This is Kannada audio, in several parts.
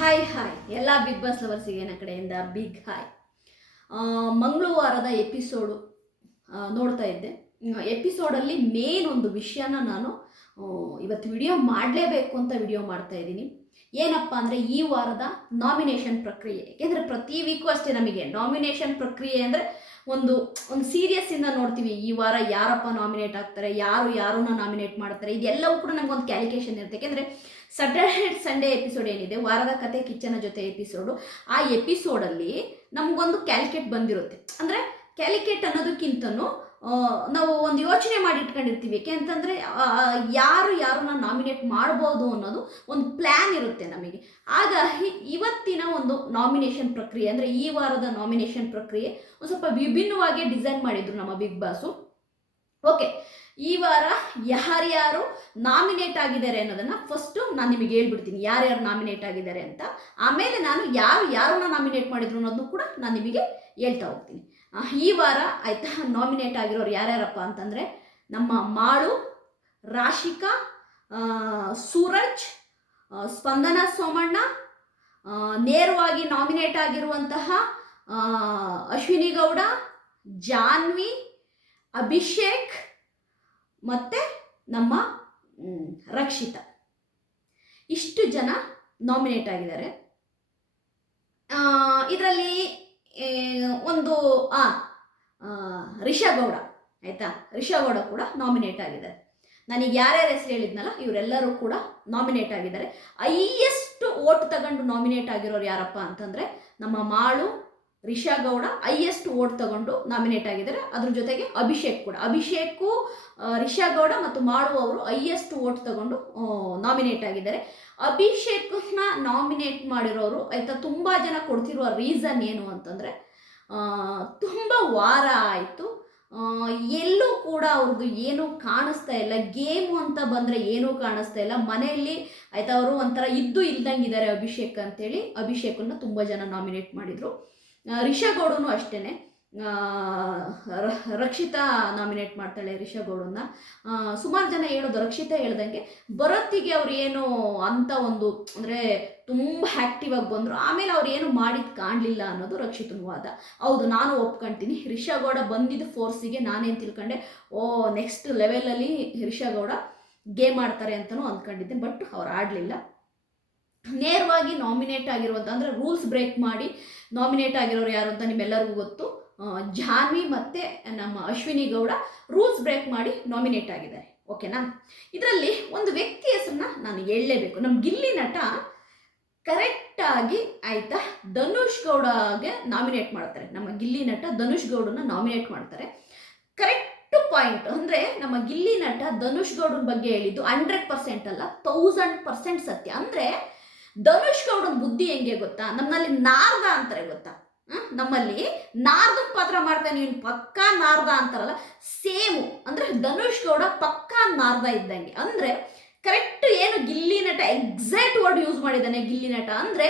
ಹಾಯ್ ಹಾಯ್ ಎಲ್ಲ ಬಿಗ್ ಬಾಸ್ ಲವರ್ಸಿಗೆ ನನ್ನ ಕಡೆಯಿಂದ ಬಿಗ್ ಹಾಯ್ ಮಂಗಳವಾರದ ಎಪಿಸೋಡು ನೋಡ್ತಾ ಇದ್ದೆ. ಎಪಿಸೋಡಲ್ಲಿ ಮೇನ್ ಒಂದು ವಿಷಯನ ನಾನು ಇವತ್ತು ವಿಡಿಯೋ ಮಾಡಲೇಬೇಕು ಅಂತ ವಿಡಿಯೋ ಮಾಡ್ತಾ ಇದ್ದೀನಿ. ಏನಪ್ಪ ಅಂದರೆ ಈ ವಾರದ ನಾಮಿನೇಷನ್ ಪ್ರಕ್ರಿಯೆ. ಏಕೆಂದರೆ ಪ್ರತಿ ವೀಕು ಅಷ್ಟೇ ನಮಗೆ ನಾಮಿನೇಷನ್ ಪ್ರಕ್ರಿಯೆ ಅಂದರೆ ಒಂದು ಒಂದು ಸೀರಿಯಸ್ಸಿಂದ ನೋಡ್ತೀವಿ, ಈ ವಾರ ಯಾರಪ್ಪ ನಾಮಿನೇಟ್ ಆಗ್ತಾರೆ, ಯಾರು ಯಾರನ್ನ ನಾಮಿನೇಟ್ ಮಾಡ್ತಾರೆ, ಇದೆಲ್ಲವೂ ಕೂಡ ನಮಗೊಂದು ಕ್ಯಾಲಿಕೇಶನ್ ಇರುತ್ತೆ. ಯಾಕೆಂದರೆ ಸಟರ್ಡೆ ಸಂಡೇ ಎಪಿಸೋಡ್ ಏನಿದೆ, ವಾರದ ಕತೆ, ಕಿಚ್ಚನ ಜೊತೆ ಎಪಿಸೋಡು ಆ ಎಪಿಸೋಡಲ್ಲಿ ನಮಗೊಂದು ಕ್ಯಾಲ್ಕೇಟ್ ಬಂದಿರುತ್ತೆ. ಅಂದರೆ ಕ್ಯಾಲಿಕೇಟ್ ಅನ್ನೋದಕ್ಕಿಂತನೂ ನಾವು ಒಂದು ಯೋಚನೆ ಮಾಡಿ ಇಟ್ಕೊಂಡಿರ್ತೀವಿ. ಯಾಕೆ ಅಂತಂದರೆ ಯಾರು ಯಾರನ್ನ ನಾಮಿನೇಟ್ ಮಾಡ್ಬೋದು ಅನ್ನೋದು ಒಂದು ಪ್ಲ್ಯಾನ್ ಇರುತ್ತೆ ನಮಗೆ. ಆಗ ಇವತ್ತಿನ ಒಂದು ನಾಮಿನೇಷನ್ ಪ್ರಕ್ರಿಯೆ, ಅಂದರೆ ಈ ವಾರದ ನಾಮಿನೇಷನ್ ಪ್ರಕ್ರಿಯೆ ಒಂದು ಸ್ವಲ್ಪ ವಿಭಿನ್ನವಾಗಿ ಡಿಸೈನ್ ಮಾಡಿದ್ರು ನಮ್ಮ ಬಿಗ್ ಬಾಸು ಓಕೆ ಈ ವಾರ ಯಾರ್ಯಾರು ನಾಮಿನೇಟ್ ಆಗಿದ್ದಾರೆ ಅನ್ನೋದನ್ನು ಫಸ್ಟು ನಾನು ನಿಮಗೆ ಹೇಳ್ಬಿಡ್ತೀನಿ. ಯಾರ್ಯಾರು ನಾಮಿನೇಟ್ ಆಗಿದ್ದಾರೆ ಅಂತ. ಆಮೇಲೆ ನಾನು ಯಾರು ಯಾರನ್ನ ನಾಮಿನೇಟ್ ಮಾಡಿದ್ರು ಅನ್ನೋದನ್ನು ಕೂಡ ನಾನು ನಿಮಗೆ ಹೇಳ್ತಾ ಹೋಗ್ತೀನಿ. ಈ ವಾರ ಆಯ್ತಾ ನಾಮಿನೇಟ್ ಆಗಿರೋರು ಯಾರ್ಯಾರಪ್ಪ ಅಂತಂದರೆ ನಮ್ಮ ಮಾಳು, ರಾಶಿಕಾ ಸೂರಜ್ ಸ್ಪಂದನ ಸೋಮಣ್ಣ ನೇರವಾಗಿ ನಾಮಿನೇಟ್ ಆಗಿರುವಂತಹ ಅಶ್ವಿನಿ ಗೌಡ, ಜಾನ್ವಿ, ಅಭಿಷೇಕ್ ಮತ್ತು ನಮ್ಮ ರಕ್ಷಿತಾ. ಇಷ್ಟು ಜನ ನಾಮಿನೇಟ್ ಆಗಿದ್ದಾರೆ. ಇದರಲ್ಲಿ ಒಂದು, ಆ ರಿಷಗೌಡ ಆಯಿತಾ? ರಿಷಾಗೌಡ ಕೂಡ ನಾಮಿನೇಟ್ ಆಗಿದ್ದಾರೆ. ನನಗೆ ಯಾರ್ಯಾರ ಹೆಸರು ಹೇಳಿದ್ನಲ್ಲ, ಇವರೆಲ್ಲರೂ ಕೂಡ ನಾಮಿನೇಟ್ ಆಗಿದ್ದಾರೆ. ಹೈಯೆಸ್ಟ್ ಓಟ್ ತಗೊಂಡು ನಾಮಿನೇಟ್ ಆಗಿರೋರು ಯಾರಪ್ಪ ಅಂತಂದರೆ ನಮ್ಮ ಮಾಳು ರಿಷಾಗೌಡ ಹೈಯೆಸ್ಟ್ ಓಟ್ ತಗೊಂಡು ನಾಮಿನೇಟ್ ಆಗಿದ್ದಾರೆ. ಅದ್ರ ಜೊತೆಗೆ ಅಭಿಷೇಕ್ ಕೂಡ. ಅಭಿಷೇಕು ರಿಷಾ ಗೌಡ ಮತ್ತು ಮಾಡು ಅವರು ಹೈಯೆಸ್ಟ್ ಓಟ್ ತಗೊಂಡು ನಾಮಿನೇಟ್ ಆಗಿದ್ದಾರೆ. ಅಭಿಷೇಕ್ನ ನಾಮಿನೇಟ್ ಮಾಡಿರೋರು ಆಯಿತಾ ತುಂಬ ಜನ ಕೊಡ್ತಿರುವ ರೀಸನ್ ಏನು ಅಂತಂದರೆ ತುಂಬ ವಾರ ಆಯಿತು. ಎಲ್ಲೂ ಕೂಡ ಅವ್ರದ್ದು ಏನೂ ಕಾಣಿಸ್ತಾ ಇಲ್ಲ. ಗೇಮು ಅಂತ ಬಂದರೆ ಏನೂ ಕಾಣಿಸ್ತಾ ಇಲ್ಲ. ಮನೆಯಲ್ಲಿ ಆಯ್ತಾ ಅವರು ಒಂಥರ ಇದ್ದು ಇಲ್ದಂಗಿದ್ದಾರೆ ಅಭಿಷೇಕ್ ಅಂತೇಳಿ ಅಭಿಷೇಕನ್ನು ತುಂಬ ಜನ ನಾಮಿನೇಟ್ ಮಾಡಿದರು. ರಿಷಾಗೌಡನು ಅಷ್ಟೇ ರಕ್ಷಿತಾ ನಾಮಿನೇಟ್ ಮಾಡ್ತಾಳೆ ರಿಷಾಗೌಡನ್ನ ಸುಮಾರು ಜನ ಹೇಳೋದು ರಕ್ಷಿತಾ ಹೇಳ್ದಂಗೆ, ಭರತಿಗೆ ಅವ್ರು ಏನು ಅಂತ ಒಂದು, ಅಂದರೆ ತುಂಬ ಆ್ಯಕ್ಟಿವ್ ಆಗಿ ಬಂದರು. ಆಮೇಲೆ ಅವ್ರು ಏನು ಮಾಡಿದ್ದು ಕಾಣಲಿಲ್ಲ ಅನ್ನೋದು ರಕ್ಷಿತನ ವಾದ. ಹೌದು, ನಾನು ಒಪ್ಕೊಂತೀನಿ. ರಿಷಗೌಡ ಬಂದಿದ್ದ ಫೋರ್ಸಿಗೆ ನಾನೇನು ತಿಳ್ಕೊಂಡೆ, ಓ ನೆಕ್ಸ್ಟ್ ಲೆವೆಲಲ್ಲಿ ರಿಷಾಗೌಡ ಗೇಮ್ ಆಡ್ತಾರೆ ಅಂತಲೂ ಅಂದ್ಕೊಂಡಿದ್ದೆ ಬಟ್ ಅವ್ರು ಆಡಲಿಲ್ಲ. ನೇರವಾಗಿ ನಾಮಿನೇಟ್ ಆಗಿರುವಂಥ ಅಂದರೆ ರೂಲ್ಸ್ ಬ್ರೇಕ್ ಮಾಡಿ ನಾಮಿನೇಟ್ ಆಗಿರೋರು ಯಾರು ಅಂತ ನಿಮ್ಮೆಲ್ಲರಿಗೂ ಗೊತ್ತು. ಜಾನ್ವಿ ಮತ್ತು ನಮ್ಮ ಅಶ್ವಿನಿ ಗೌಡ ರೂಲ್ಸ್ ಬ್ರೇಕ್ ಮಾಡಿ ನಾಮಿನೇಟ್ ಆಗಿದ್ದಾರೆ. ಓಕೆನಾ ಇದರಲ್ಲಿ ಒಂದು ವ್ಯಕ್ತಿ ಹೆಸರನ್ನ ನಾನು ಹೇಳಲೇಬೇಕು. ನಮ್ಮ ಗಿಲ್ಲಿ ನಟ ಕರೆಕ್ಟಾಗಿ ಆಯಿತಾ? ಧನುಷ್ ಗೌಡಗೆ ನಾಮಿನೇಟ್ ಮಾಡ್ತಾರೆ. ನಮ್ಮ ಗಿಲ್ಲಿ ನಟ ಧನುಷ್ ಗೌಡನ ನಾಮಿನೇಟ್ ಮಾಡ್ತಾರೆ. ಕರೆಕ್ಟ್ ಪಾಯಿಂಟ್ ಅಂದರೆ ನಮ್ಮ ಗಿಲ್ಲಿ ನಟ ಧನುಷ್ ಗೌಡನ ಬಗ್ಗೆ ಹೇಳಿದ್ದು ಹಂಡ್ರೆಡ್ ಪರ್ಸೆಂಟ್ ಅಲ್ಲ ತೌಸಂಡ್ ಪರ್ಸೆಂಟ್ ಸತ್ಯ. ಅಂದರೆ ಧನುಷ್ ಗೌಡನ ಬುದ್ಧಿ ಹೆಂಗೆ ಗೊತ್ತಾ? ನಮ್ಮಲ್ಲಿ ನಾರ್ದ ಅಂತಾರೆ ಗೊತ್ತಾ? ನಮ್ಮಲ್ಲಿ ನಾರ್ದನ್ ಪಾತ್ರ ಮಾಡ್ತಾನೆ ನೀನು ಪಕ್ಕಾ ನಾರ್ದ ಅಂತಾರಲ್ಲ, ಸೇಮು. ಅಂದ್ರೆ ಧನುಷ್ ಗೌಡ ಪಕ್ಕಾ ನಾರ್ದ ಇದ್ದಂಗೆ. ಅಂದರೆ ಕರೆಕ್ಟ್ ಏನು ಗಿಲ್ಲಿ ನಟ ಎಕ್ಸಾಕ್ಟ್ ವರ್ಡ್ ಯೂಸ್ ಮಾಡಿದ್ದಾನೆ ಗಿಲ್ಲಿ ನಟ. ಅಂದರೆ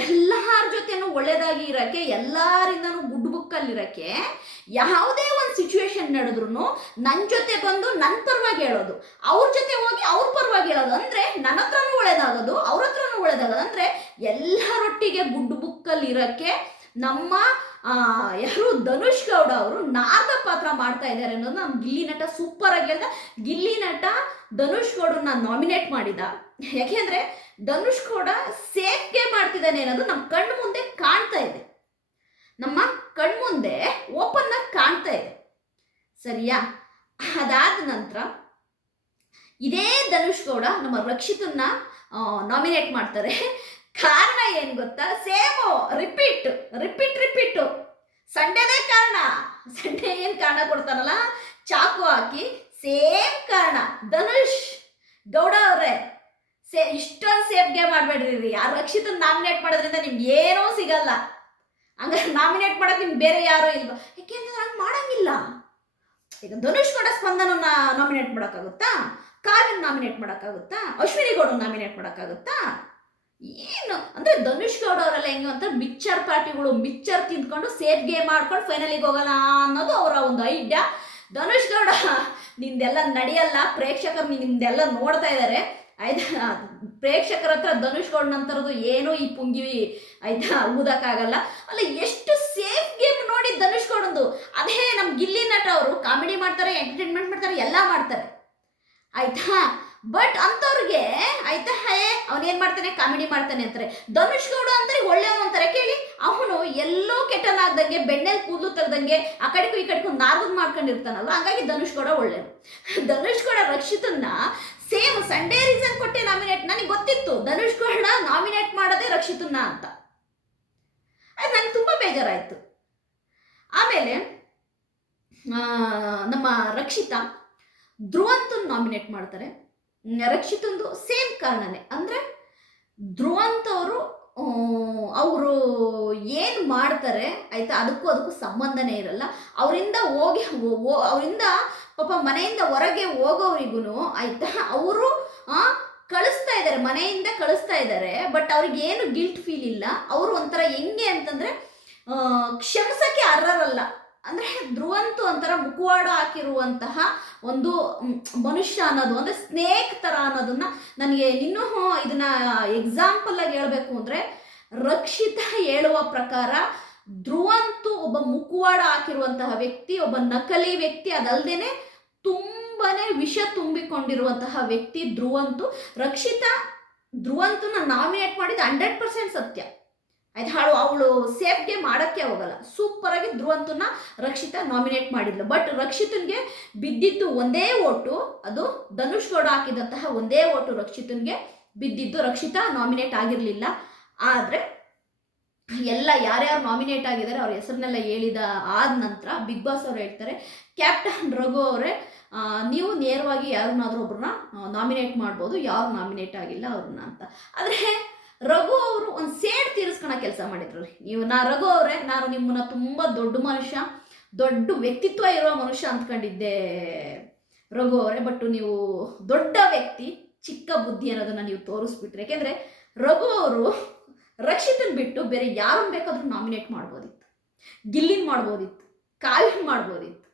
ಎಲ್ಲರ ಜೊತೆನೂ ಒಳ್ಳೆಯದಾಗಿ ಇರೋಕ್ಕೆ, ಎಲ್ಲರಿಂದನೂ ಗುಡ್ ಬುಕ್ಕಲ್ಲಿರೋಕ್ಕೆ ಯಾವುದೇ ಒಂದು ಸಿಚುವೇಶನ್ ನಡೆದ್ರು ನನ್ನ ಜೊತೆ ಬಂದು ನನ್ನ ಪರವಾಗಿ ಹೇಳೋದು, ಅವ್ರ ಜೊತೆ ಹೋಗಿ ಅವ್ರ ಪರವಾಗಿ ಹೇಳೋದು. ಅಂದರೆ ನನ್ನ ಹತ್ರನೂ ಒಳ್ಳೇದಾಗೋದು, ಅವ್ರ ಹತ್ರನೂ ಒಳ್ಳೇದಾಗೋದು. ಅಂದರೆ ಎಲ್ಲರೊಟ್ಟಿಗೆ ಗುಡ್ ಬುಕ್ಕಲ್ಲಿ ಇರೋಕ್ಕೆ ನಮ್ಮ ಯಾರು ಧನುಷ್ ಗೌಡ ಅವರು ನಾರದ ಪಾತ್ರ ಮಾಡ್ತಾ ಇದ್ದಾರೆ ಅನ್ನೋದು ನಮ್ಮ ಗಿಲ್ಲಿ ನಟ ಸೂಪರ್ ಆಗಿ ಹೇಳ್ದ. ಗಿಲ್ಲಿ ನಟ ಧನುಷ್ ಗೌಡನ್ನ ನಾಮಿನೇಟ್ ಮಾಡಿದ. ಯಾಕೆಂದ್ರೆ ಧನುಷ್ ಗೌಡ ಸೇಫ್ಗೆ ಮಾಡ್ತಿದ್ದಾನೆ ಅನ್ನೋದು ನಮ್ಮ ಕಣ್ಣು ಮುಂದೆ ಕಾಣ್ತಾ ಇದೆ. ನಮ್ಮ ಕಣ್ಮುಂದೆ ಓಪನ್ ಆಗಿ ಕಾಣ್ತಾ ಇದೆ. ಸರಿಯಾ? ಅದಾದ ನಂತರ ಇದೇ ಧನುಷ್ ಗೌಡ ನಮ್ಮ ರಕ್ಷಿತನ್ನ ನಾಮಿನೇಟ್ ಮಾಡ್ತಾರೆ. ಕಾರಣ ಏನು ಗೊತ್ತಾ? ಸೇಮು ರಿಪೀಟ್ ರಿಪೀಟ್ ರಿಪೀಟು ಸಂಡೇದೇ ಕಾರಣ. ಸಂಡೇ ಏನು ಕಾರಣ ಕೊಡ್ತಾರಲ್ಲ? ಚಾಕು ಹಾಕಿ, ಸೇಮ್ ಕಾರಣ. ಧನುಷ್ ಗೌಡ ಅವರೇ, ಸೇ, ಇಷ್ಟೊಂದು ಸೇಫ್ಗೆ ಮಾಡಬೇಡ್ರಿ ರೀ ಆ ರಕ್ಷಿತನ ನಾಮಿನೇಟ್ ಮಾಡೋದ್ರಿಂದ ನಿಮ್ಗೆ ಏನೂ ಸಿಗಲ್ಲ. ಹಂಗಾರೆ ನಾಮಿನೇಟ್ ಮಾಡೋಕೆ ನಿಮ್ಗೆ ಬೇರೆ ಯಾರೂ ಇಲ್ವಾ? ಯಾಕೆಂದ್ರೆ ಹಂಗೆ ಮಾಡಂಗಿಲ್ಲ. ಈಗ ಧನುಷ್ ಗೌಡ ಸ್ಪಂದನ ನಾಮಿನೇಟ್ ಮಾಡೋಕ್ಕಾಗುತ್ತಾ? ಕಾವ್ಯನ ನಾಮಿನೇಟ್ ಮಾಡೋಕ್ಕಾಗುತ್ತಾ? ಅಶ್ವಿನಿ ಗೌಡ ನಾಮಿನೇಟ್ ಮಾಡೋಕ್ಕಾಗುತ್ತಾ? ಏನು? ಅಂದ್ರೆ ಧನುಷ್ ಗೌಡ ಅವರೆಲ್ಲ ಹೆಂಗೆ ಅಂತ ಮಿಕ್ಚರ್ ಪಾರ್ಟಿಗಳು ಮಿಕ್ಚರ್ ತಿಂದ್ಕೊಂಡು ಸೇಫ್ ಗೇಮ್ ಮಾಡ್ಕೊಂಡು ಫೈನಲಿಗೆ ಹೋಗೋಣ ಅನ್ನೋದು ಅವರ ಒಂದು ಐಡಿಯಾ ಧನುಷ್ ಗೌಡ ನಿಂದೆಲ್ಲ ನಡೆಯಲ್ಲ, ಪ್ರೇಕ್ಷಕರು ನಿಮ್ದೆಲ್ಲ ನೋಡ್ತಾ ಇದ್ದಾರೆ ಆಯ್ತಾ ಪ್ರೇಕ್ಷಕರ ಹತ್ರ ಧನುಷ್ ಗೌಡ ನಂತರದ್ದು ಏನೋ ಈ ಪುಂಗಿವಿ ಆಯ್ತಾ ಊದಕ್ಕಾಗಲ್ಲ. ಅಲ್ಲ, ಎಷ್ಟು ಸೇಫ್ ಗೇಮ್ ನೋಡಿ ಧನುಷ್ ಗೌಡಂದು. ಅದೇ ನಮ್ಮ ಗಿಲ್ಲಿ ನಟ ಅವರು ಕಾಮಿಡಿ ಮಾಡ್ತಾರೆ ಎಂಟರ್ಟೈನ್ಮೆಂಟ್ ಮಾಡ್ತಾರೆ, ಎಲ್ಲ ಮಾಡ್ತಾರೆ. ಆಯ್ತಾ? ಬಟ್ ಅಂಥವ್ರಿಗೆ ಅವನೇನ್ ಮಾಡ್ತಾನೆ? ಕಾಮಿಡಿ ಮಾಡ್ತಾನೆ ಅಂತಾರೆ. ಧನುಷ್ ಗೌಡ ಅಂತಾರೆ, ಒಳ್ಳೆಯವನು ಅಂತಾರೆ. ಕೇಳಿ, ಅವನು ಎಲ್ಲೋ ಕೆಟ್ಟನಾಗ್ದಂಗೆ, ಬೆಣ್ಣೆಲ್ ಕೂದಲು ತೆಗ್ದಂಗೆ, ಆ ಕಡೆಗೂ ಈ ಕಡೆಗೂ ನಾರ್ಮಲ್ ಮಾಡ್ಕೊಂಡಿರ್ತಾನಲ್ಲ ಹಂಗಾಗಿ ಧನುಷ್ ಗೌಡ ಒಳ್ಳೆಯವನು. ಧನುಷ್ ಗೌಡ ರಕ್ಷಿತನ್ನ ಸೇಮ್ ಸಂಡೇ ರೀಸನ್ ಕೊಟ್ಟೆ ನಾಮಿನೇಟ್ ನನಗೆ ಗೊತ್ತಿತ್ತು. ಧನುಷ್ ಗೌಡ ನಾಮಿನೇಟ್ ಮಾಡೋದೇ ರಕ್ಷಿತನ್ನ ಅಂತ. ಅದು ನಂಗೆ ತುಂಬ ಬೇಜಾರಾಯಿತು. ಆಮೇಲೆ ನಮ್ಮ ರಕ್ಷಿತಾ ಧ್ರುವಂತನ್ ನಾಮಿನೇಟ್ ಮಾಡ್ತಾರೆ. ರಕ್ಷಿತಂದು ಸೇಮ್ ಕಾರಣನೇ. ಅಂದರೆ ಧ್ರುವಂತ್ ಅವರು ಅವರು ಏನು ಮಾಡ್ತಾರೆ, ಆಯಿತಾ? ಅದಕ್ಕೂ ಅದಕ್ಕೂ ಸಂಬಂಧನೇ ಇರಲ್ಲ. ಅವರಿಂದ ಹೋಗಿ ಅವರಿಂದ ಪಾಪ ಮನೆಯಿಂದ ಹೊರಗೆ ಹೋಗೋರಿಗೂ ಆಯಿತಾ? ಅವರು ಕಳಿಸ್ತಾ ಇದ್ದಾರೆ, ಮನೆಯಿಂದ ಕಳಿಸ್ತಾ ಇದ್ದಾರೆ, ಬಟ್ ಅವ್ರಿಗೆ ಏನು ಗಿಲ್ಟ್ ಫೀಲ್ ಇಲ್ಲ. ಅವರು ಒಂಥರ ಹೆಂಗೆ ಅಂತಂದರೆ ಕ್ಷಮಿಸೋಕ್ಕೆ ಅರ್ಹರಲ್ಲ. ಅಂದ್ರೆ ಧ್ರುವಂತು ಒಂಥರ ಮುಖವಾಡ ಹಾಕಿರುವಂತಹ ಒಂದು ಮನುಷ್ಯ ಅನ್ನೋದು, ಅಂದ್ರೆ ಸ್ನೇಕ್ ತರ ಅನ್ನೋದನ್ನ ನನಗೆ ಇನ್ನೂ ಇದನ್ನ ಎಕ್ಸಾಂಪಲ್ ಆಗಿ ಹೇಳಬೇಕು ಅಂದ್ರೆ ರಕ್ಷಿತ ಹೇಳುವ ಪ್ರಕಾರ ಧ್ರುವಂತು ಒಬ್ಬ ಮುಖವಾಡ ಹಾಕಿರುವಂತಹ ವ್ಯಕ್ತಿ, ಒಬ್ಬ ನಕಲಿ ವ್ಯಕ್ತಿ ಅದಲ್ದೇನೆ ತುಂಬಾನೇ ವಿಷ ತುಂಬಿಕೊಂಡಿರುವಂತಹ ವ್ಯಕ್ತಿ ಧ್ರುವಂತು. ರಕ್ಷಿತ ಧ್ರುವಂತನ ನಾಮಿನೇಟ್ ಮಾಡಿದ ಹಂಡ್ರೆಡ್ ಪರ್ಸೆಂಟ್ ಸತ್ಯ. ಆಯ್ತು, ಹಾಳು, ಅವಳು ಸೇಫ್ಗೆ ಮಾಡೋಕ್ಕೆ ಹೋಗಲ್ಲ. ಸೂಪರ್ ಆಗಿ ಧ್ರುವಂತನ ರಕ್ಷಿತಾ ನಾಮಿನೇಟ್ ಮಾಡಿದ್ಲು. ಬಟ್ ರಕ್ಷಿತನ್ಗೆ ಬಿದ್ದಿದ್ದು ಒಂದೇ ಓಟು, ಅದು ಧನುಷ್ ಗೌಡ ಹಾಕಿದಂತಹ ಒಂದೇ ಓಟು ರಕ್ಷಿತನ್ಗೆ ಬಿದ್ದಿದ್ದು ರಕ್ಷಿತಾ ನಾಮಿನೇಟ್ ಆಗಿರಲಿಲ್ಲ. ಆದರೆ ಎಲ್ಲ ಯಾರ್ಯಾರು ನಾಮಿನೇಟ್ ಆಗಿದ್ದಾರೆ, ಅವ್ರ ಹೆಸರನ್ನೆಲ್ಲ ಹೇಳಿದ ಆದ ನಂತರ ಬಿಗ್ ಬಾಸ್ ಅವ್ರು ಹೇಳ್ತಾರೆ ಕ್ಯಾಪ್ಟನ್ ರಘು ಅವರೇ ನೀವು ನೇರವಾಗಿ ಯಾರನ್ನಾದ್ರೂ ಒಬ್ರನ್ನ ನಾಮಿನೇಟ್ ಮಾಡ್ಬೋದು, ಯಾರು ನಾಮಿನೇಟ್ ಆಗಿಲ್ಲ ಅವ್ರನ್ನ ಅಂತ. ಆದರೆ ರಘು ಅವರು ಒಂದು ಸೇಡ್ ತೀರಿಸ್ಕೊಳೋ ಕೆಲಸ ಮಾಡಿದ್ರು ನೀವು ನಾ ರಘು ಅವರೇ, ನಾನು ನಿಮ್ಮನ್ನ ತುಂಬ ದೊಡ್ಡ ಮನುಷ್ಯ, ದೊಡ್ಡ ವ್ಯಕ್ತಿತ್ವ ಇರೋ ಮನುಷ್ಯ ಅಂದ್ಕೊಂಡಿದ್ದೆ ರಘು ಅವರೇ ಬಟ್ ನೀವು ದೊಡ್ಡ ವ್ಯಕ್ತಿ, ಚಿಕ್ಕ ಬುದ್ಧಿ ಅನ್ನೋದನ್ನ ನೀವು ತೋರಿಸ್ಬಿಟ್ರಿ. ಯಾಕೆಂದ್ರೆ ರಘು ಅವರು ರಕ್ಷಿತನ್ ಬಿಟ್ಟು ಬೇರೆ ಯಾರನ್ನ ಬೇಕಾದ್ರೂ ನಾಮಿನೇಟ್ ಮಾಡ್ಬೋದಿತ್ತು. ಗಿಲ್ಲಿನ್ ಮಾಡ್ಬೋದಿತ್ತು ಕಾವ್ಯನ್ ಮಾಡ್ಬೋದಿತ್ತು,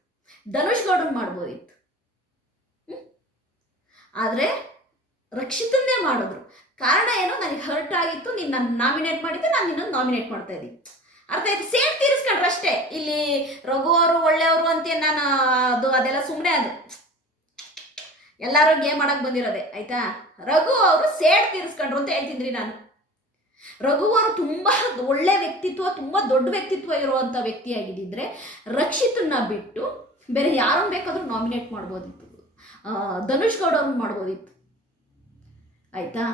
ಧನುಷ್ ಗೌಡನ್ ಮಾಡ್ಬೋದಿತ್ತು? ಆದ್ರೆ ರಕ್ಷಿತನ್ನೇ ಮಾಡಿದ್ರು. ಕಾರಣ ಏನು? ನನಗೆ ಹರ್ಟ್ ಆಗಿತ್ತು, ನೀನು ನನ್ನ ನಾಮಿನೇಟ್ ಮಾಡಿದ್ದೆ, ನಾನು ನಿನ್ನನ್ನು ನಾಮಿನೇಟ್ ಮಾಡ್ತಾ ಇದ್ದೀನಿ. ಅರ್ಥ ಆಯ್ತು? ಸೇಮ್ ತೀರಿಸ್ಕೊಂಡ್ರೆ ಅಷ್ಟೇ. ಇಲ್ಲಿ ರಘು ಅವರು ಒಳ್ಳೆಯವರು ಅಂತ ನಾನು, ಅದು, ಅದೆಲ್ಲ ಸುಮ್ಮನೆ ಅದು. ಎಲ್ಲರೂ ಗೇಮ್ ಮಾಡಕ್ ಬಂದಿರೋದೆ, ಆಯ್ತಾ? ರಘು ಅವರು ಸೇಡ್ ತೀರಿಸ್ಕೊಂಡ್ರು ಅಂತ ಹೇಳ್ತಿದ್ರಿ ನಾನು. ರಘು ಅವರು ತುಂಬಾ ಒಳ್ಳೆ ವ್ಯಕ್ತಿತ್ವ, ತುಂಬಾ ದೊಡ್ಡ ವ್ಯಕ್ತಿತ್ವ ಇರುವಂತ ವ್ಯಕ್ತಿಯಾಗಿದ್ದಿದ್ರೆ ರಕ್ಷಿತನ್ನ ಬಿಟ್ಟು ಬೇರೆ ಯಾರನ್ನು ಬೇಕಾದರೂ ನಾಮಿನೇಟ್ ಮಾಡ್ಬೋದಿತ್ತು. ಧನುಷ್ ಗೌಡ ಅವ್ರನ್ನ ಮಾಡ್ಬೋದಿತ್ತು. ಆಯ್ತಾ?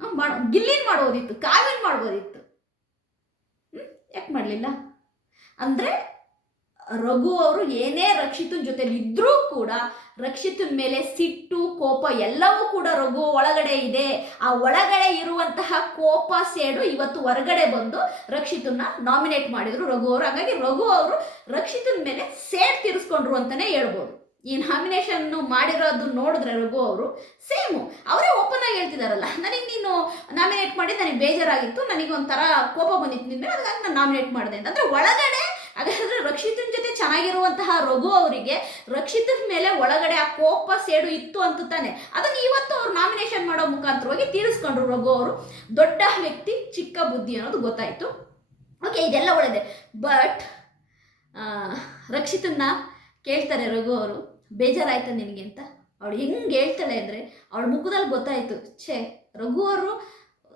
ಮಾಡ್, ಗಿಲ್ಲಿನ್ ಮಾಡ್ಬೋದಿತ್ತು ಕಾವ್ಯನ್ ಮಾಡ್ಬೋದಿತ್ತು. ಯಾಕೆ ಮಾಡಲಿಲ್ಲ? ಅಂದ್ರೆ ರಘು ಅವರು ಏನೇ ರಕ್ಷಿತನ ಜೊತೆಲಿ ಇದ್ರೂ ಕೂಡ ರಕ್ಷಿತನ ಮೇಲೆ ಸಿಟ್ಟು, ಕೋಪ ಎಲ್ಲವೂ ಕೂಡ ರಘು ಒಳಗಡೆ ಇದೆ. ಆ ಒಳಗಡೆ ಇರುವಂತಹ ಕೋಪ, ಸೇಡು ಇವತ್ತು ಹೊರಗಡೆ ಬಂದು ರಕ್ಷಿತನ್ನ ನಾಮಿನೇಟ್ ಮಾಡಿದ್ರು ರಘು ಅವರು. ಹಾಗಾಗಿ ರಘು ಅವರು ರಕ್ಷಿತನ ಮೇಲೆ ಸೇಡ್ ತೀರಿಸ್ಕೊಂಡ್ರು ಅಂತಾನೆ ಹೇಳ್ಬೋದು. ಈ ನಾಮಿನೇಷನ್ ಮಾಡಿರೋದು ನೋಡಿದ್ರೆ ರಘು ಅವರು, ಸೇಮು, ಅವರೇ ಓಪನ್ ಆಗಿ ಹೇಳ್ತಿದಾರಲ್ಲ, ನನಗೆ ನೀನು ನಾಮಿನೇಟ್ ಮಾಡಿ ನನಗೆ ಬೇಜಾರಾಗಿತ್ತು, ನನಗೆ ಒಂಥರ ಕೋಪ ಬಂದಿತ್ತು ನಿನ್ನ ಅದಕ್ಕಾಗಿ ನಾನು ನಾಮಿನೇಟ್ ಮಾಡಿದೆ ಅಂತಂದರೆ ಒಳಗಡೆ, ಹಾಗಾದ್ರೆ ರಕ್ಷಿತನ ಜೊತೆ ಚೆನ್ನಾಗಿರುವಂತಹ ರಘು ಅವರಿಗೆ, ರಕ್ಷಿತನ ಮೇಲೆ ಒಳಗಡೆ ಆ ಕೋಪ ಸೇಡು ಇತ್ತು ಅಂತ ತಾನೆ. ಅದನ್ನ ಇವತ್ತು ಅವ್ರು ನಾಮಿನೇಷನ್ ಮಾಡೋ ಮುಖಾಂತರವಾಗಿ ತೀರಿಸ್ಕೊಂಡ್ರು ರಘು ಅವರು. ದೊಡ್ಡ ವ್ಯಕ್ತಿ, ಚಿಕ್ಕ ಬುದ್ಧಿ ಅನ್ನೋದು ಗೊತ್ತಾಯಿತು. ಓಕೆ ಇದೆಲ್ಲ ಒಳ್ಳೆಯದೆ ಬಟ್ ರಕ್ಷಿತನ್ನ ಕೇಳ್ತಾರೆ ರಘು ಅವರು. ಬೇಜಾರಾಯ್ತಾ ನಿನಗೆ ಅಂತ? ಅವಳು ಹೆಂಗೆ ಹೇಳ್ತಾಳೆ ಅಂದರೆ ಅವಳ ಮುಖದಲ್ಲಿ ಗೊತ್ತಾಯಿತು. ಛೇ, ರಘು ಅವರು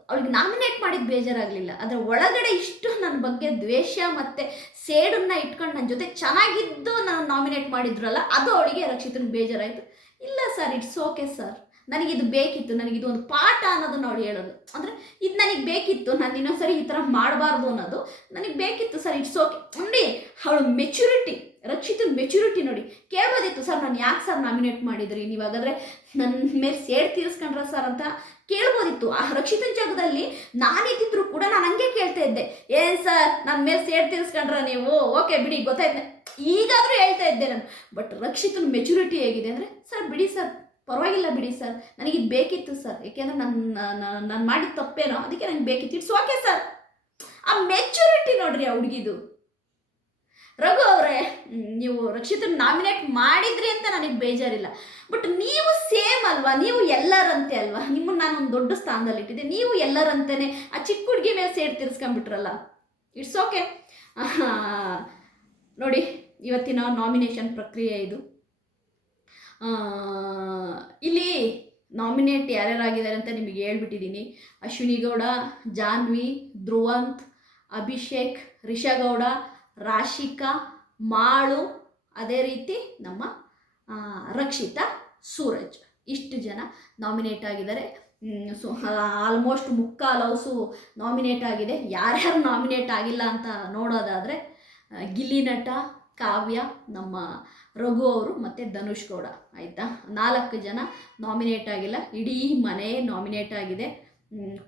ಅವಳಿಗೆ ನಾಮಿನೇಟ್ ಮಾಡಿದ ಬೇಜಾರಾಗಲಿಲ್ಲ. ಅದರ ಒಳಗಡೆ ಇಷ್ಟು ನನ್ನ ಬಗ್ಗೆ ದ್ವೇಷ ಮತ್ತು ಸೇಡನ್ನು ಇಟ್ಕೊಂಡು ನನ್ನ ಜೊತೆ ಚೆನ್ನಾಗಿದ್ದು ನಾನು ನಾಮಿನೇಟ್ ಮಾಡಿದ್ರಲ್ಲ, ಅದು ಅವಳಿಗೆ ರಕ್ಷಿತನಿಗೆ ಬೇಜಾರಾಯಿತು. ಇಲ್ಲ ಸರ್, ಇಟ್ಸ್ ಓಕೆ ಸರ್. ನನಗಿದು ಬೇಕಿತ್ತು. ನನಗಿದು ಒಂದು ಪಾಠ ಅನ್ನೋದನ್ನು ಅವಳು ಹೇಳೋದು. ಅಂದರೆ ಇದು ನನಗೆ ಬೇಕಿತ್ತು. ನಾನು ಇನ್ನೊಂದ್ಸರಿ ಈ ಥರ ಮಾಡಬಾರ್ದು ಅನ್ನೋದು ನನಗೆ ಬೇಕಿತ್ತು ಸರ್. It's okay. ನೋಡಿ, ಅವಳು ಮೆಚುರಿಟಿ ರಕ್ಷಿತನ ಮೆಚುರಿಟಿ ನೋಡಿ. ಕೇಳ್ಬೋದಿತ್ತು ಸರ್ ನಾನು ಯಾಕೆ ಸರ್ ನಾಮಿನೇಟ್ ಮಾಡಿದ್ರಿ? ನೀವು ಹಾಗಾದ್ರೆ ನನ್ನ ಮೇಲೆ ಸೇಡ್ ತೀರಿಸ್ಕೊಂಡ್ರ ಸರ್ ಅಂತ ಕೇಳ್ಬೋದಿತ್ತು. ಆ ರಕ್ಷಿತನ ಜಾಗದಲ್ಲಿ ನಾನಿದ್ದಿದ್ರು ಕೂಡ ನಾನು ಹಂಗೆ ಕೇಳ್ತಾ ಇದ್ದೆ. ಏನ್ ಸರ್ ನನ್ನ ಮೇಲೆ ಸೇಡ್ ತೀರಿಸ್ಕೊಂಡ್ರ ನೀವು? ಓಕೆ ಬಿಡಿ, ಗೊತ್ತಾಯ್ತು. ಈಗಾದರೂ ಹೇಳ್ತಾ ಇದ್ದೆ ನಾನು. ಬಟ್ ರಕ್ಷಿತನ ಮೆಚುರಿಟಿ ಹೇಗಿದೆ ಅಂದರೆ, ಸರ್ ಬಿಡಿ ಸರ್, ಪರವಾಗಿಲ್ಲ ಬಿಡಿ ಸರ್. ನನಗಿದು ಬೇಕಿತ್ತು ಸರ್. ಯಾಕೆಂದ್ರೆ ನನ್ನ ನಾನು ಮಾಡಿದ ತಪ್ಪೇನೋ, ಅದಕ್ಕೆ ನನಗೆ ಬೇಕಿತ್ತು. ಇಟ್ಸ್ ಓಕೆ ಸರ್ ಆ ಮೆಚುರಿಟಿ ನೋಡ್ರಿ ಆ ಹುಡುಗಿದು. ರಘು ಅವರೇ, ನೀವು ರಕ್ಷಿತನ ನಾಮಿನೇಟ್ ಮಾಡಿದ್ರಿ ಅಂತ ನನಗೆ ಬೇಜಾರಿಲ್ಲ. ಬಟ್ ನೀವು ಸೇಮ್ ಅಲ್ವಾ? ನೀವು ಎಲ್ಲರಂತೆ ಅಲ್ವಾ? ನಿಮ್ಮನ್ನು ಒಂದು ದೊಡ್ಡ ಸ್ಥಾನದಲ್ಲಿ ಇಟ್ಟಿದ್ದೆ. ನೀವು ಎಲ್ಲರಂತೆಯೇ ಆ ಚಿಕ್ಕ ಹುಡುಗಿ ಮೇಲೆ ಸೇರಿ ತಿರ್ಸ್ಕೊಂಡ್ಬಿಟ್ರಲ್ಲ? ಇಟ್ಸ್ ಓಕೆ ನೋಡಿ, ಇವತ್ತಿನ ನಾಮಿನೇಷನ್ ಪ್ರಕ್ರಿಯೆ ಇದು. ಇಲ್ಲಿ ನಾಮಿನೇಟ್ ಯಾರ್ಯಾರಾಗಿದ್ದಾರೆ ಅಂತ ನಿಮಗೆ ಹೇಳ್ಬಿಟ್ಟಿದ್ದೀನಿ. ಅಶ್ವಿನಿ ಗೌಡ, ಜಾನ್ವಿ, ಧ್ರುವಂತ್, ಅಭಿಷೇಕ್ ರಿಷಗೌಡ ರಾಶಿಕಾ, ಮಾಳು, ಅದೇ ರೀತಿ ನಮ್ಮ ರಕ್ಷಿತ ಸೂರಜ್. ಇಷ್ಟು ಜನ ನಾಮಿನೇಟ್ ಆಗಿದ್ದಾರೆ. ಸೊ ಆಲ್ಮೋಸ್ಟ್ ಮುಕ್ಕಾಲು ಹೌಸು ನಾಮಿನೇಟ್ ಆಗಿದೆ. ಯಾರ್ಯಾರು ನಾಮಿನೇಟ್ ಆಗಿಲ್ಲ ಅಂತ ನೋಡೋದಾದರೆ ಗಿಲ್ಲಿ ನಟ, ಕಾವ್ಯ, ನಮ್ಮ ರಘು ಅವರು ಮತ್ತು ಧನುಷ್ ಗೌಡ. ಆಯಿತಾ? ನಾಲ್ಕು ಜನ ನಾಮಿನೇಟ್ ಆಗಿಲ್ಲ. ಇಡೀ ಮನೆ ನಾಮಿನೇಟ್ ಆಗಿದೆ.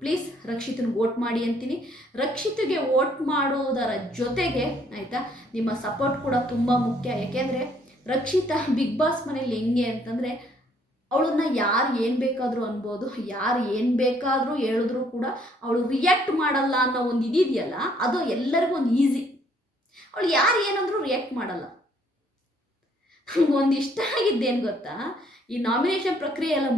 ಪ್ಲೀಸ್ ರಕ್ಷಿತನ ವೋಟ್ ಮಾಡಿ ಅಂತೀನಿ. ರಕ್ಷಿತ್ಗೆ ವೋಟ್ ಮಾಡೋದರ ಜೊತೆಗೆ ಆಯಿತಾ, ನಿಮ್ಮ ಸಪೋರ್ಟ್ ಕೂಡ ತುಂಬ ಮುಖ್ಯ. ಯಾಕೆಂದರೆ ರಕ್ಷಿತಾ ಬಿಗ್ ಬಾಸ್ ಮನೇಲಿ ಹೆಂಗೆ ಅಂತಂದರೆ ಅವಳನ್ನ ಯಾರು ಏನು ಬೇಕಾದರೂ ಅನ್ಬೋದು, ಯಾರು ಏನು ಬೇಕಾದರೂ ಹೇಳಿದ್ರು ಕೂಡ ಅವಳು ರಿಯಾಕ್ಟ್ ಮಾಡಲ್ಲ ಅನ್ನೋ ಒಂದು ಇದಿದೆಯಲ್ಲ ಅದು ಎಲ್ಲರಿಗೂ ಒಂದು ಈಸಿ ಅವಳು ಯಾರು ಏನಂದ್ರೂ ರಿಯಾಕ್ಟ್ ಮಾಡಲ್ಲ. ಒಂದು ಇಷ್ಟ ಆಗಿದ್ದೇನು ಗೊತ್ತಾ, ಈ ನಾಮಿನೇಷನ್ ಪ್ರಕ್ರಿಯೆ ಎಲ್ಲ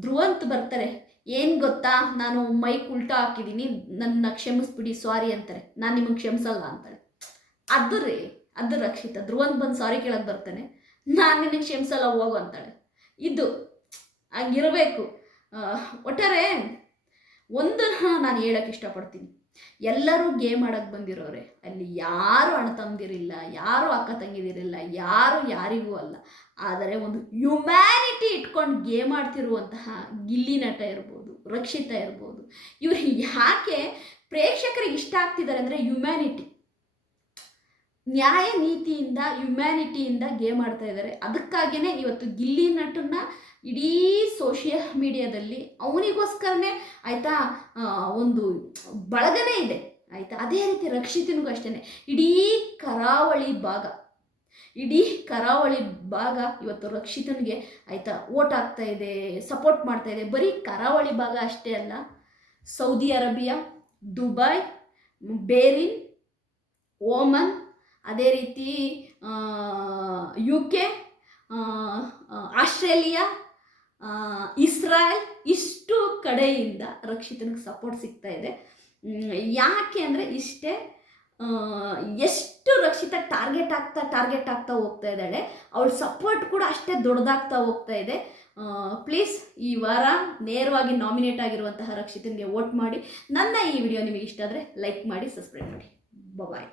ಮುಗಿದ್ಮೇಲೆ ಅಂತ ಬರ್ತಾರೆ. ಏನು ಗೊತ್ತಾ? ನಾನು ಮೈಕ್ ಉಲ್ಟಾ ಹಾಕಿದ್ದೀನಿ ನನ್ನ ಕ್ಷಮಿಸ್ಬಿಡಿ ಸಾರಿ ಅಂತಾರೆ. ನಾನು ನಿಮಗೆ ಕ್ಷಮಿಸಲ್ಲ ಅಂತಾಳೆ. ಅದು ರೀ, ಅದು ರಕ್ಷಿತ. ಧ್ರುವಂತ್ ಬಂದು ಸಾರಿ ಕೇಳಕ್ಕೆ ಬರ್ತಾನೆ. ನಾನು ನಿನಗೆ ಕ್ಷಮಿಸಲ್ಲ, ಹೋಗು ಅಂತಾಳೆ. ಇದು, ಹಂಗಿರಬೇಕು. ಒಟ್ಟಾರೆ, ಒಂದು ನಾನು ಹೇಳಕ್ಕೆ ಇಷ್ಟಪಡ್ತೀನಿ. ಎಲ್ಲರೂ ಗೇಮ್ ಆಡಕ್ಕೆ ಬಂದಿರೋರೆ. ಅಲ್ಲಿ ಯಾರು ಅಣ್ಣ ತಂದಿರಿಲ್ಲ ಯಾರು ಅಕ್ಕ ತಂಗಿದಿರಿಲ್ಲ ಯಾರು ಯಾರಿಗೂ ಅಲ್ಲ. ಆದರೆ ಒಂದು ಹ್ಯುಮ್ಯಾನಿಟಿ ಇಟ್ಕೊಂಡು ಗೇಮ್ ಆಡ್ತಿರುವಂತಹ ಗಿಲ್ಲಿ ನಟ ಇರ್ಬೋದು, ರಕ್ಷಿತ ಇರ್ಬೋದು. ಇವರು ಯಾಕೆ ಪ್ರೇಕ್ಷಕರಿಗೆ ಇಷ್ಟ ಆಗ್ತಿದ್ದಾರೆ ಅಂದರೆ ಹ್ಯುಮ್ಯಾನಿಟಿ ನ್ಯಾಯ ನೀತಿಯಿಂದ ಹ್ಯುಮ್ಯಾನಿಟಿಯಿಂದ ಗೇಮ್ ಆಡ್ತಾ ಇದ್ದಾರೆ ಅದಕ್ಕಾಗಿಯೇ ಇವತ್ತು ಗಿಲ್ಲಿ ನಟನ್ನ ಇಡೀ ಸೋಷಿಯಲ್ ಮೀಡಿಯಾದಲ್ಲಿ ಅವನಿಗೋಸ್ಕರನೇ ಆಯಿತಾ ಒಂದು ಬಳಗನೇ ಇದೆ. ಆಯಿತಾ? ಅದೇ ರೀತಿ ರಕ್ಷಿತನಿಗೂ ಅಷ್ಟೇ ಇಡೀ ಕರಾವಳಿ ಭಾಗ, ಇಡೀ ಕರಾವಳಿ ಭಾಗ ಇವತ್ತು ರಕ್ಷಿತನಿಗೆ ಆಯಿತಾ ಓಟ್ ಆಗ್ತಾ ಇದೆ ಸಪೋರ್ಟ್ ಮಾಡ್ತಾ ಇದೆ. ಬರೀ ಕರಾವಳಿ ಭಾಗ ಅಷ್ಟೇ ಅಲ್ಲ, Saudi Arabia, Dubai, Bahrain Oman ಅದೇ ರೀತಿ ಯು ಕೆ ಆಸ್ಟ್ರೇಲಿಯಾ ಇಸ್ರಾಯೇಲ್ ಇಷ್ಟು ಕಡೆಯಿಂದ ರಕ್ಷಿತನಿಗೆ ಸಪೋರ್ಟ್ ಸಿಗ್ತಾ ಇದೆ. ಯಾಕೆ ಅಂದರೆ ಇಷ್ಟೇ ಎಷ್ಟು ರಕ್ಷಿತ ಟಾರ್ಗೆಟ್ ಆಗ್ತಾ ಟಾರ್ಗೆಟ್ ಆಗ್ತಾ ಹೋಗ್ತಾ ಇದ್ದಾಳೆ, ಅವಳ ಸಪೋರ್ಟ್ ಕೂಡ ಅಷ್ಟೇ ದೊಡ್ಡದಾಗ್ತಾ ಹೋಗ್ತಾ ಇದೆ. ಪ್ಲೀಸ್ ಈ ವಾರ ನೇರವಾಗಿ ನಾಮಿನೇಟ್ ಆಗಿರುವಂತಹ ರಕ್ಷಿತನಿಗೆ ವೋಟ್ ಮಾಡಿ. ನನ್ನ ಈ ವಿಡಿಯೋ ನಿಮಗೆ ಇಷ್ಟ ಆದರೆ ಲೈಕ್ ಮಾಡಿ ಸಬ್ಸ್ಕ್ರೈಬ್ ಮಾಡಿ. ಬಾಯ್